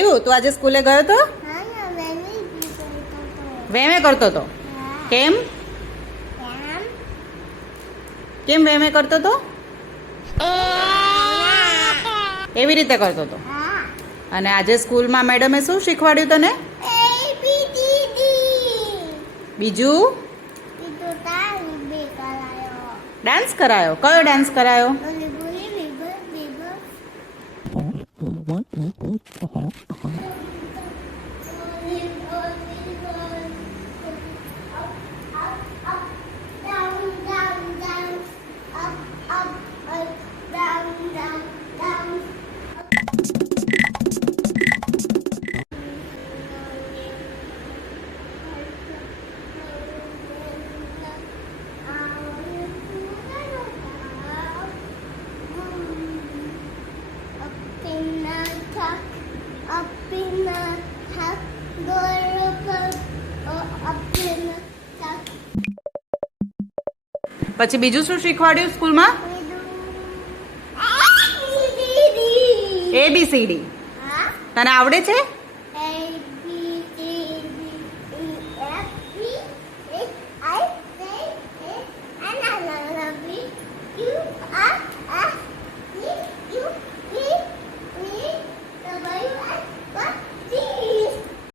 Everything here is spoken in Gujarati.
એવું તું આજે સ્કૂલે ગયો તો? વેમે કરતો તો? કેમ કેમ વેમે કરતો તો? એવી રીતે કરતો તો. અને આજે સ્કૂલમાં મેડમે શું શીખવાડ્યું તને? બીજું ડાન્સ કરાયો. કયો ડાન્સ કરાયો? પછી બીજું શું શીખવાડ્યું સ્કૂલમાં? ABCD. તને આવડે છે?